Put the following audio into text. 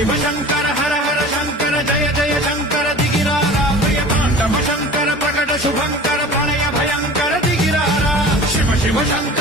शिव शंकर हर हर शंकर जय जय शंकर दिगिरारा प्रिय तांडव शंकर प्रकट शुभंकर प्रणय भयंकर दिगिरारा शिव शिव शंकर